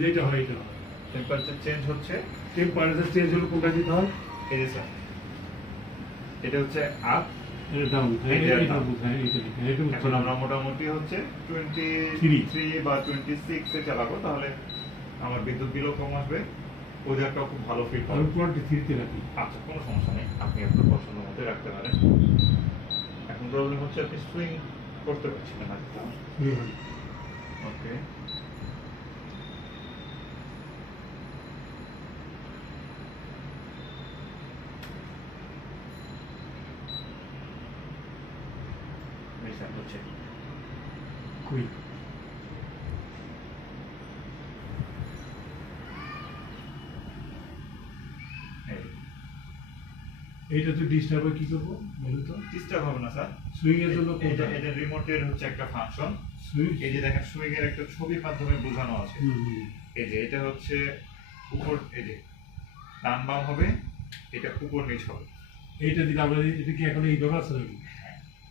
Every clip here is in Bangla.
যেটা হয় এটা হয়। টেম্পারেচার চেঞ্জ হচ্ছে, টেম্পারেচার চেঞ্জ হলে কোনটা দিতে হয়? এই যে স্যার এটা হচ্ছে আপ, এটা ডাউন। হ্যাঁ, এটা এইটা down। বুঝ- হ্যাঁ, এইটা ঠিক। হ্যাঁ, এটা এখন বুঝছি। আমরা মোটামুটি হচ্ছে 23 বা 26 এ চালাবো, তাহলে আমার বিদ্যুৎ বিলও কম আসবে, ওয়েদারটাও খুব ভালো ফিল আমি পাবো। 23 রাখি। আচ্ছা, কোনো সমস্যা নেই, আপনি আপনার পছন্দ মতো রাখতে পারেন। এখন প্রবলেম হচ্ছে আপনি সুইং করতে পারছেন না। ওকে, রিসেট হচ্ছে। কই? এই এইটা তো ডিস্টার্ব হয়, কি করবো বলুন তো? ডিস্টার্ব হবে না স্যার, সুইং এর জন্য এটা কোনটা? এটা রিমোটের হচ্ছে একটা ফাংশন। সুইং। এই যে দেখেন সুইং এর একটা ছবির মাধ্যমে বোঝানো আছে। এই যে এটা হচ্ছে উপর, এই যে ডান বাম হবে, এটা উপর নিচ হবে। এইটা দিলে আমরা এটা কি এখন এইভাবে আছে নাকি?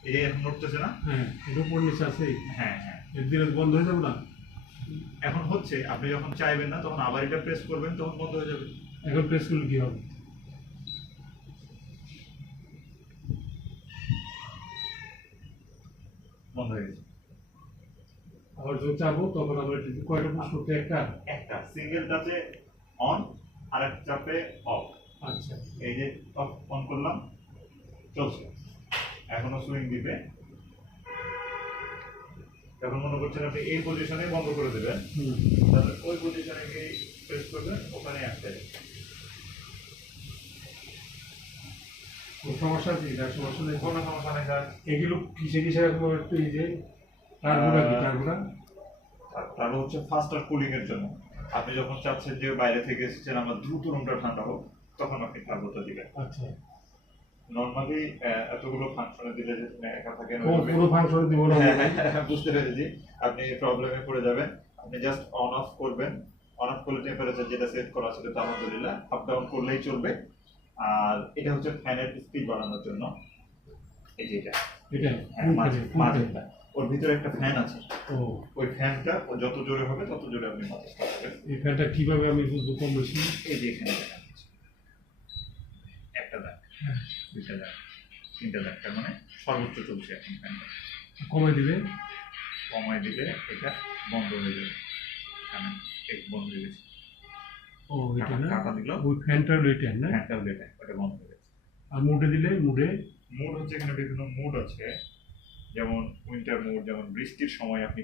এই যে এখন নড়তেছে না? হ্যাঁ, এটা উপর নিচে আছে। হ্যাঁ হ্যাঁ, এর দিলে বন্ধ হয়ে যাবে না? এখন হচ্ছে, আপনি যখন চাইবেন না তখন আবার এটা প্রেস করবেন, তখন বন্ধ হয়ে যাবে। এখন প্রেস করলে কি হবে? বন্ধ হয়ে গেছে। আবার যখন চাপবো তখন আমরা এটা কয়টা পুশ করতে? একটা? একটা সিঙ্গেল টাচে অন, আর এক চাপে অফ। আচ্ছা। এই যে অফ অন করলাম, চলছে। এখনো সুইং দিবে। যখন মনে করছেন আপনি এই পজিশনে বন্ধ করে দেবেন, তাহলে ওই পজিশনে গিয়ে প্রেস করবেন, ওখানে একটা কোনো সমস্যা আছে? এটা সমস্যা নেই। কোনো সমস্যা নেই স্যার। এগুলো কিসে কিসে রাখবো একটু? এই যে টার্বোটা কি? টার্বোটা তারপর হচ্ছে ফাস্টার কুলিং এর জন্য আপনি যখন চাচ্ছেন যে বাইরে থেকে এসেছেন আমার দ্রুত রুমটা ঠান্ডা হোক, তখন আপনি টার্বোটা দিবেন। আচ্ছা। নরমালি এতগুলো ফাংশনে দিলে যে আপনি একা থাকেন, কোনো ফাংশন দিব না? বুঝতে পেরেছি, আপনি প্রবলেমে পড়ে যাবেন। আপনি জাস্ট অন অফ করবেন, অন অফ করলে টেম্পারেচার যেটা সেট করা ছিল তা আলহামদুলিল্লাহ আপ ডাউন করলেই চলবে। আর এটা হচ্ছে ফ্যানের স্পিড বাড়ানোর জন্য। এই যে এটা, এটা হ্যাঁ, মাঝেরটা, ওর ভিতরে একটা ফ্যান আছে। ও, ওই ফ্যানটা ও যত জোরে হবে তত জোরে আপনি মাঝে পাবেন। এই ফ্যানটা কিভাবে আমি বুঝবো কম বেশি? এই যে এখানে দেখা যাচ্ছে একটা দাগ, দুইটা দাগ, তিনটা দাগ, তার মানে সর্বোচ্চ চলছে এখন ফ্যানটা। কমাই দিলে? কমায় দিলে এটা বন্ধ হয়ে যাবে। কারণ এক বন্ধ হয়ে গেছে। ও, এটা না? কাটা দিল, ওই ফ্যানটা ওইটা না? ফ্যানটা উঠে ওটা বন্ধ হয়ে গেছে। আর মুডে দিলে? মুডে মুড হচ্ছে এখানে বিভিন্ন মুড আছে, যেমন উইন্টার মুড, যেমন বৃষ্টির সময় আপনি